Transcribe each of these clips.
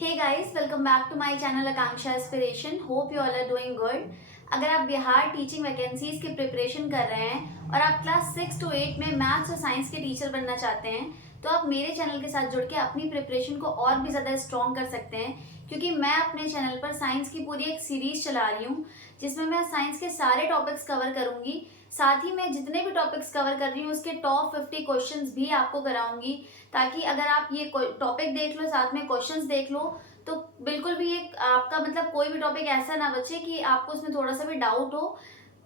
Hey guys, welcome back to my channel Aakanksha aspiration. Hope you all are doing good. अगर आप Bihar teaching vacancies की preparation कर रहे हैं और आप क्लास 6 to 8 में मैथ्स और साइंस के टीचर बनना चाहते हैं तो आप मेरे चैनल के साथ जुड़ के अपनी प्रिपरेशन को और भी ज़्यादा स्ट्रॉन्ग कर सकते हैं, क्योंकि मैं अपने चैनल पर साइंस की पूरी एक सीरीज चला रही हूँ जिसमें मैं साइंस के सारे टॉपिक्स कवर करूँगी। साथ ही मैं जितने भी टॉपिक्स कवर कर रही हूँ उसके टॉप 50 क्वेश्चंस भी आपको कराऊंगी, ताकि अगर आप ये टॉपिक देख लो साथ में क्वेश्चंस देख लो तो बिल्कुल भी एक आपका मतलब कोई भी टॉपिक ऐसा ना बचे कि आपको उसमें थोड़ा सा भी डाउट हो।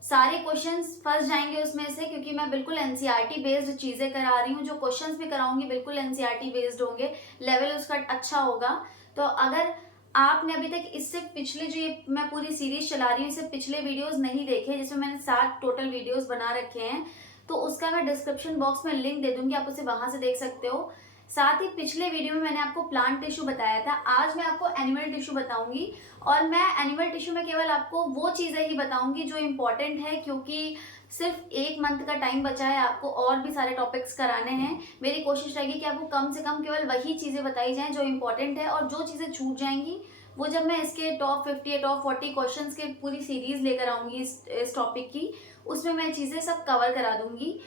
सारे क्वेश्चंस फंस जाएंगे उसमें से, क्योंकि मैं बिल्कुल एनसीईआरटी बेस्ड चीज़ें करा रही हूँ। जो क्वेश्चंस भी कराऊंगी बिल्कुल एनसीईआरटी बेस्ड होंगे, लेवल उसका अच्छा होगा। तो अगर आपने अभी तक इससे पिछले जो ये मैं पूरी सीरीज चला रही हूँ इससे पिछले वीडियोस नहीं देखे, जिसमें मैंने 7 टोटल वीडियोस बना रखे हैं, तो उसका मैं डिस्क्रिप्शन बॉक्स में लिंक दे दूंगी, आप उसे वहां से देख सकते हो। साथ ही पिछले वीडियो में मैंने आपको प्लांट टिश्यू बताया था, आज मैं आपको एनिमल टिश्यू बताऊंगी। और मैं एनिमल टिश्यू में केवल आपको वो चीज़ें ही बताऊंगी जो इम्पोर्टेंट है, क्योंकि सिर्फ 1 मंथ का टाइम बचा है, आपको और भी सारे टॉपिक्स कराने हैं। मेरी कोशिश रहेगी कि आपको कम से कम केवल वही चीज़ें बताई जाएं जो इम्पोर्टेंट है, और जो चीज़ें छूट जाएंगी वो जब मैं इसके टॉप 50 या टॉप 40 क्वेश्चंस के पूरी सीरीज लेकर आऊंगी इस टॉपिक की, उसमें मैं चीज़ें सब कवर करा दूंगी।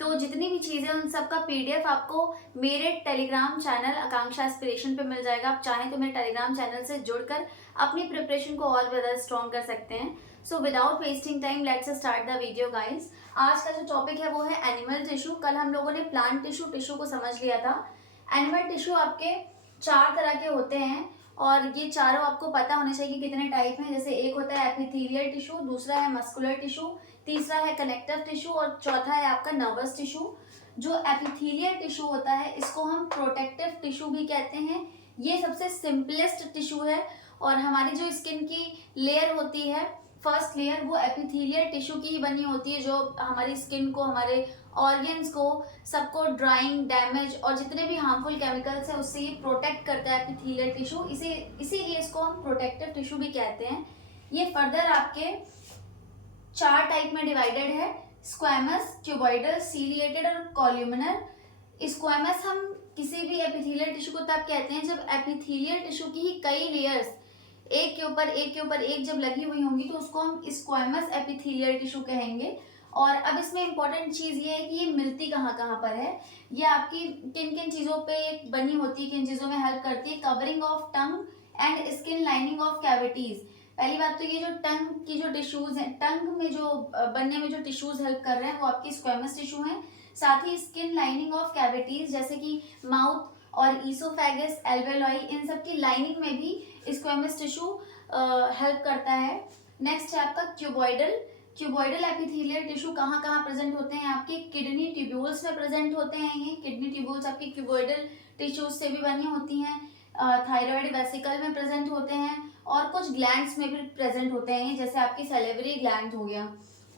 तो जितनी भी चीज़ें उन सब का पीडीएफ आपको मेरे टेलीग्राम चैनल आकांक्षा एस्पिरेशन पे मिल जाएगा। आप चाहें तो मेरे टेलीग्राम चैनल से जुड़कर अपनी प्रिपरेशन को और ज़्यादा स्ट्रॉन्ग कर सकते हैं। So without wasting time let's start the video guys. आज का जो टॉपिक है वो है एनिमल टिश्यू। कल हम लोगों ने प्लांट टिश्यू को समझ लिया था। एनिमल टिश्यू आपके 4 तरह के होते हैं, और ये चारों आपको पता होने चाहिए कि कितने टाइप हैं। जैसे एक होता है एपिथेलियल टिश्यू, दूसरा है मस्कुलर टिश्यू, तीसरा है कनेक्टिव टिश्यू और चौथा है आपका नर्वस टिश्यू। जो एपिथेलियल टिश्यू होता है इसको हम प्रोटेक्टिव टिश्यू भी कहते हैं। ये सबसे सिंपलेस्ट टिश्यू है, और हमारी जो स्किन की लेयर होती है फर्स्ट लेयर, वो एपिथेलियल टिश्यू की ही बनी होती है, जो हमारी स्किन को, हमारे ऑर्गन्स को, सबको ड्राइंग, डैमेज और जितने भी हार्मफुल केमिकल्स हैं उससे ये प्रोटेक्ट करता है एपिथेलियल टिश्यू। इसीलिए इसको हम प्रोटेक्टिव टिश्यू भी कहते हैं। ये फर्दर आपके 4 टाइप में डिवाइडेड है: स्क्वैमस, क्यूबॉइडल, सीलिएटेड और कॉल्यूमिनर। स्क्वैमस हम किसी भी एपिथेलियल टिश्यू को तब कहते हैं जब एपिथेलियल टिश्यू की ही कई लेयर्स एक के ऊपर एक के ऊपर एक जब लगी हुई होंगी तो उसको हम स्क्वैमस एपिथेलियल टिश्यू कहेंगे। और अब इसमें इंपॉर्टेंट चीज ये है कि ये मिलती कहाँ कहाँ पर है, ये आपकी किन किन चीजों पे बनी होती है, किन चीजों में हेल्प करती है: covering of tongue and skin lining of cavities. पहली बात तो ये जो टंग की जो टिश्यूज हैं, टंग में जो बनने में जो टिश्यूज हेल्प कर रहे हैं वो आपकी स्क्वैमस टिश्यू हैं। साथ ही स्किन लाइनिंग ऑफ कैविटीज जैसे कि माउथ और ईसोफेगस, एल्वेओलाई, इन सब की लाइनिंग में भी स्क्वैमस टिश्यू हेल्प करता है। नेक्स्ट है आपका क्यूबॉइडल। क्यूबॉइडल एपिथेलियल टिश्यू कहाँ कहाँ प्रेजेंट होते हैं? आपके किडनी ट्यूब्यूल्स में प्रेजेंट होते हैं। ये किडनी ट्यूब्यूल्स आपकी क्यूबॉइडल टिश्यूज से भी बनी होती हैं। थायराइड वेसिकल में प्रेजेंट होते हैं, और कुछ ग्लैंड्स में भी प्रेजेंट होते हैं, जैसे आपकी सैलिवरी ग्लैंड हो गया।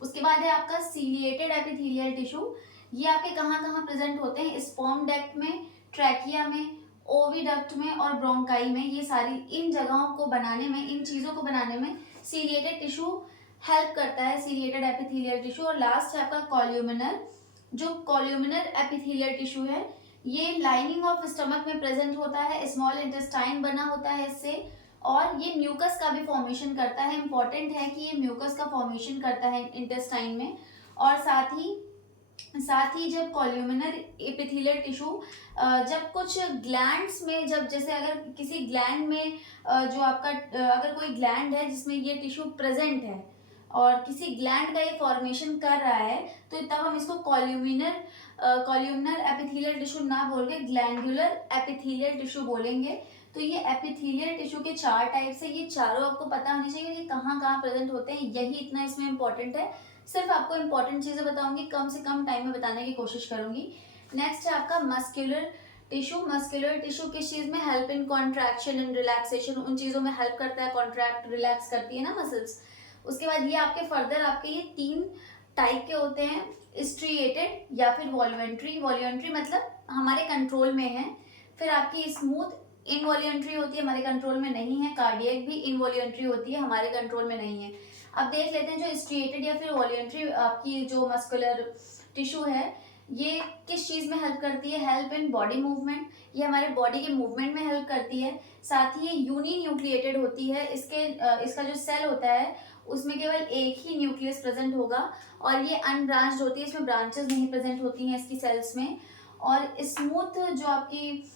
उसके बाद है आपका सीलिएटेड एपिथेलियल टिश्यू। ये आपके कहाँ कहाँ प्रेजेंट होते हैं? स्पर्म डक्ट में, ट्रैकिया में, ओविडक्ट में और ब्रोंकाई में। ये सारी इन जगहों को बनाने में, इन चीज़ों को बनाने में सीलिएटेड टिश्यू हेल्प करता है, सीलिएटेड एपिथेलियल टिश्यू। और लास्ट है आपका कॉल्यूमिनर। जो कॉल्यूमिनर एपिथेलियल टिश्यू है ये लाइनिंग ऑफ स्टमक में प्रेजेंट होता है, स्मॉल इंटेस्टाइन बना होता है इससे, और ये म्यूकस का भी फॉर्मेशन करता है। इंपॉर्टेंट है कि ये म्यूकस का फॉर्मेशन करता है इंटेस्टाइन में। और साथ ही जब कॉल्यूमिनर एपिथेलियल टिश्यू जब कुछ ग्लैंड्स में, जब जैसे अगर किसी ग्लैंड में जो आपका अगर कोई ग्लैंड है जिसमें ये टिश्यू प्रेजेंट है और किसी ग्लैंड का ये फॉर्मेशन कर रहा है, तो तब हम इसको कॉल्यूमिनर एपिथेलियल टिश्यू ना बोल के ग्लैंडुलर एपिथेलियल टिश्यू बोलेंगे। तो ये एपिथेलियल टिश्यू के 4 टाइप्स है, ये चारों आपको पता होनी चाहिए ये कहाँ कहाँ प्रेजेंट होते हैं, यही इतना इसमें इंपॉर्टेंट है। सिर्फ आपको इंपॉर्टेंट चीजें बताऊंगी, कम से कम टाइम में बताने की कोशिश करूंगी। नेक्स्ट है आपका मस्कुलर टिश्यू। मस्कुलर टिश्यू किस चीज में? Help in contraction and relaxation, उन चीजों में हेल्प करता है, कॉन्ट्रैक्ट रिलैक्स करती है ना मसल्स। उसके बाद ये आपके फर्दर आपके ये 3 टाइप के होते हैं: स्ट्रिएटेड या फिर वॉल्यूमेंट्री। वॉल्यूमेंट्री मतलब हमारे कंट्रोल में है। फिर आपकी स्मूथ इनवॉल्यूंट्री होती है, हमारे कंट्रोल में नहीं है। कार्डियक भी इनवॉल्यूंट्री होती है, हमारे कंट्रोल में नहीं है। अब देख लेते हैं जो स्ट्रिएटेड या फिर वॉल्यूंट्री आपकी जो मस्कुलर टिश्यू है, ये किस चीज़ में हेल्प करती है? हेल्प इन बॉडी मूवमेंट, ये हमारे बॉडी के मूवमेंट में हेल्प करती है। साथ ही ये यूनी न्यूक्लिएटेड होती है, इसका जो सेल होता है उसमें केवल एक ही न्यूक्लियस प्रेजेंट होगा और ये अनब्रांच्ड होती है, इसमें ब्रांचेस नहीं प्रेजेंट होती हैं इसकी सेल्स में। और स्मूथ जो आपकी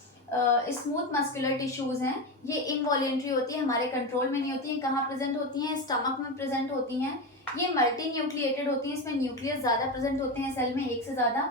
स्मूथ मस्कुलर टिश्यूज हैं ये इनवॉलेंट्री होती है, हमारे कंट्रोल में नहीं होती है। कहाँ प्रेजेंट होती हैं? स्टमक में प्रेजेंट होती हैं। ये मल्टी न्यूक्लिएटेड होती हैं, इसमें न्यूक्लियस ज़्यादा प्रेजेंट होते हैं सेल में, एक से ज़्यादा।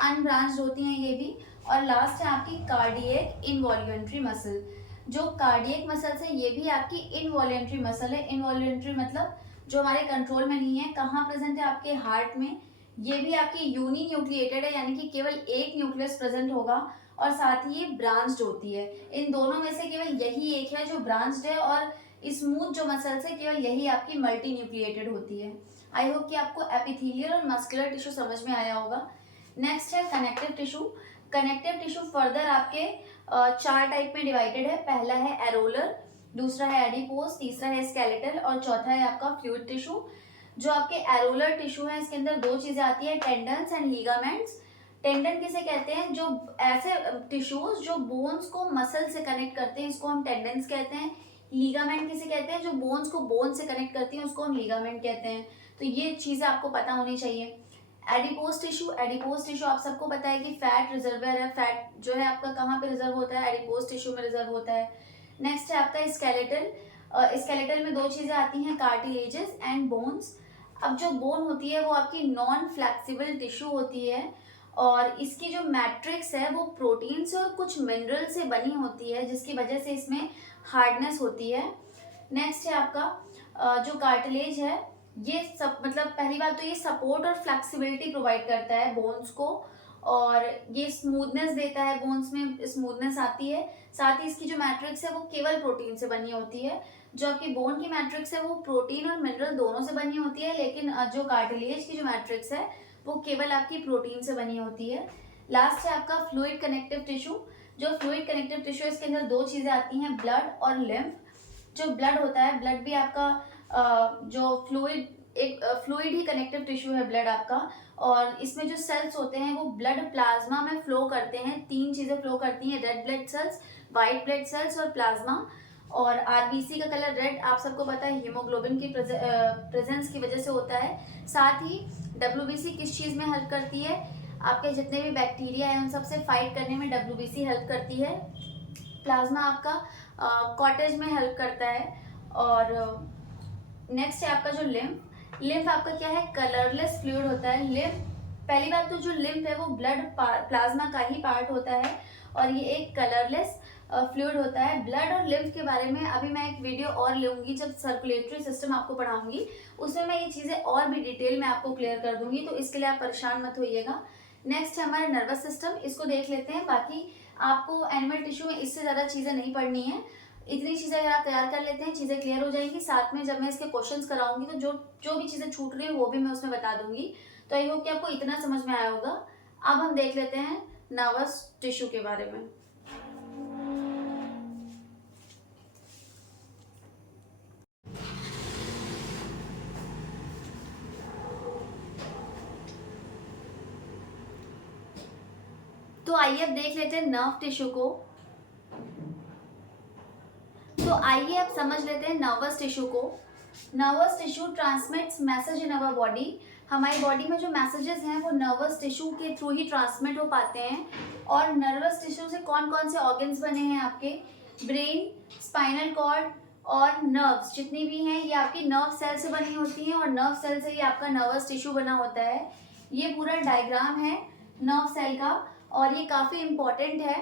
अनब्रांच्ड होती हैं ये भी। और लास्ट है आपकी कार्डियक इनवॉल्यूंट्री मसल। जो कार्डियक मसल्स है ये भी आपकी इनवॉल्यूंट्री मसल है। इनवॉल्यूंट्री मतलब जो हमारे कंट्रोल में नहीं है। कहाँ प्रेजेंट है? आपके हार्ट में। ये भी आपकी यूनी न्यूक्लिएटेड है, यानी कि केवल एक न्यूक्लियस प्रेजेंट होगा और साथ ही ये ब्रांच्ड होती है। इन दोनों में से केवल यही एक है जो ब्रांच्ड है और स्मूथ जो मसल्स है केवल यही आपकी मल्टी न्यूक्लिएटेड होती है। आई होप कि आपको एपिथेलियल और मस्कुलर टिश्यू समझ में आया होगा। नेक्स्ट है connective tissue. Connective tissue further आपके 4 टाइप में डिवाइडेड है। पहला है एरोलर, दूसरा है एडिपोज, तीसरा है स्केलेटल और चौथा है आपका फ्लूइड टिश्यू। जो आपके एरोलर टिश्यू है इसके अंदर 2 चीजें आती है, टेंडन्स एंड लिगामेंट्स। टेंडन किसे कहते हैं? जो ऐसे टिश्यूज जो बोन्स को मसल से कनेक्ट करते हैं इसको हम टेंडन्स कहते हैं। लीगामेंट किसे कहते हैं? जो बोन्स को बोन से कनेक्ट करती हैं उसको हम लीगामेंट कहते हैं। तो ये चीजें आपको पता होनी चाहिए। एडिपोज टिश्यू, एडिपोज टिश्यू आप सबको पता है कि फैट रिजर्वर है। फैट जो है आपका कहाँ पे रिजर्व होता है? एडिपोज टिश्यू में रिजर्व होता है। नेक्स्ट है आपका स्केलेटल। स्केलेटल में 2 चीजें आती हैं, कार्टिलेजेस एंड बोन्स। अब जो बोन होती है वो आपकी नॉन फ्लेक्सिबल टिश्यू होती है और इसकी जो मैट्रिक्स है वो प्रोटीन से और कुछ मिनरल से बनी होती है जिसकी वजह से इसमें हार्डनेस होती है। नेक्स्ट है आपका जो कार्टिलेज है ये सब मतलब पहली बात तो ये सपोर्ट और फ्लेक्सिबिलिटी प्रोवाइड करता है बोन्स को और ये स्मूथनेस देता है, बोन्स में स्मूथनेस आती है। साथ ही इसकी जो मैट्रिक्स है वो केवल प्रोटीन से बनी होती है। जो आपकी बोन की मैट्रिक्स है वो प्रोटीन और मिनरल दोनों से बनी होती है, लेकिन जो कार्टिलेज की जो मैट्रिक्स है वो केवल आपकी प्रोटीन से बनी होती है। लास्ट है आपका फ्लूइड कनेक्टिव टिश्यू। जो फ्लूइड कनेक्टिव टिश्यू है इसके अंदर 2 चीजें आती हैं, ब्लड और लिम्फ। जो ब्लड होता है, ब्लड भी आपका जो फ्लूइड ही कनेक्टिव टिश्यू है ब्लड आपका। और इसमें जो सेल्स होते हैं वो ब्लड प्लाज्मा में फ्लो करते हैं। 3 चीजें फ्लो करती हैं, red blood cells, white blood cells और प्लाज्मा। और आरबीसी का कलर रेड आप सबको पता है हीमोग्लोबिन की प्रेजेंस की वजह से होता है। साथ ही डब्ल्यूबीसी किस चीज़ में हेल्प करती है? आपके जितने भी बैक्टीरिया हैं उन सबसे फाइट करने में डब्ल्यूबीसी हेल्प करती है। प्लाज्मा आपका कॉटेज में हेल्प करता है। और नेक्स्ट है आपका जो लिम्फ। लिम्फ आपका क्या है? कलरलेस फ्लूइड होता है। लिम्फ पहली बात तो जो लिम्फ है वो ब्लड प्लाज्मा का ही पार्ट होता है और ये एक कलरलेस फ्लूइड होता है। ब्लड और लिम्फ के बारे में अभी मैं एक वीडियो और लूंगी जब सर्कुलेटरी सिस्टम आपको पढ़ाऊंगी, उसमें मैं ये चीज़ें और भी डिटेल में आपको क्लियर कर दूंगी, तो इसके लिए आप परेशान मत होइएगा। नेक्स्ट है हमारा नर्वस सिस्टम, इसको देख लेते हैं। बाकी आपको एनिमल टिश्यू में इससे ज़्यादा चीज़ें नहीं पढ़नी है। इतनी चीज़ें अगर आप तैयार कर लेते हैं चीज़ें क्लियर हो जाएंगी। साथ में जब मैं इसके क्वेश्चंस कराऊंगी तो जो भी चीज़ें छूट रही है वो भी मैं उसमें बता दूंगी। तो आई होप कि आपको इतना समझ में आया होगा। अब हम देख लेते हैं नर्वस टिश्यू के बारे में। तो आइए अब देख लेते हैं नर्व टिश्यू को। तो आइए अब समझ लेते हैं नर्वस टिश्यू को। Nervous tissue transmits message in our body. हमारी बॉडी में जो मैसेजेस हैं वो नर्वस टिश्यू के थ्रू ही ट्रांसमिट हो पाते हैं। और नर्वस टिश्यू से कौन कौन से ऑर्गन्स बने हैं? आपके ब्रेन, स्पाइनल कॉर्ड और नर्व्स जितनी भी हैं ये आपकी नर्व सेल से बनी होती हैं और नर्व सेल से ही आपका नर्वस टिश्यू बना होता है। ये पूरा डायग्राम है नर्व सेल का और ये काफ़ी इम्पोर्टेंट है।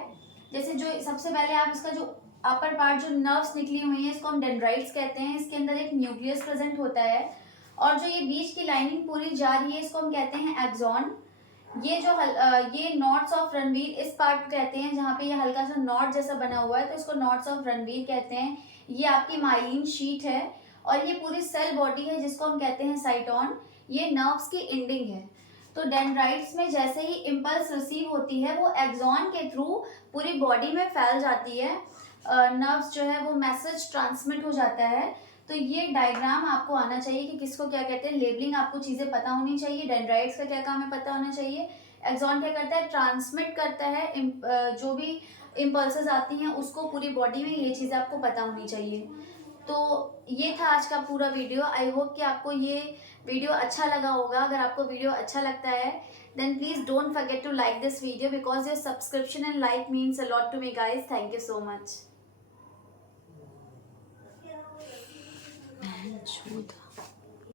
जैसे जो सबसे पहले आप इसका जो अपर पार्ट जो नर्व्स निकली हुई हैं इसको हम डेंड्राइट्स कहते हैं। इसके अंदर एक न्यूक्लियस प्रेजेंट होता है और जो ये बीच की लाइनिंग पूरी जा रही है इसको हम कहते हैं एक्सॉन। ये जो ये नॉट्स ऑफ रणवीर इस पार्ट को कहते हैं जहाँ पे ये हल्का सा नॉट जैसा बना हुआ है तो इसको नॉट्स ऑफ रणवीर कहते हैं। ये आपकी माइलिन शीट है और ये पूरी सेल बॉडी है जिसको हम कहते हैं साइटोन। ये नर्व्स की एंडिंग है। तो डेंड्राइट्स में जैसे ही इम्पल्स रिसीव होती है वो एक्सॉन के थ्रू पूरी बॉडी में फैल जाती है। नर्व्स जो है वो मैसेज ट्रांसमिट हो जाता है। तो ये डायग्राम आपको आना चाहिए कि किसको क्या कहते हैं। लेबलिंग आपको चीज़ें पता होनी चाहिए। डेंड्राइट्स का क्या काम है पता होना चाहिए। एक्सॉन क्या करता है, ट्रांसमिट करता है जो भी इम्पल्सेस आती हैं उसको पूरी बॉडी में। ये चीज़ आपको पता होनी चाहिए। तो ये था आज का पूरा वीडियो। आई होप कि आपको ये वीडियो अच्छा लगा होगा। अगर आपको वीडियो अच्छा लगता है then please don't forget to like this video because your subscription and like means a lot to me guys. Thank you so much.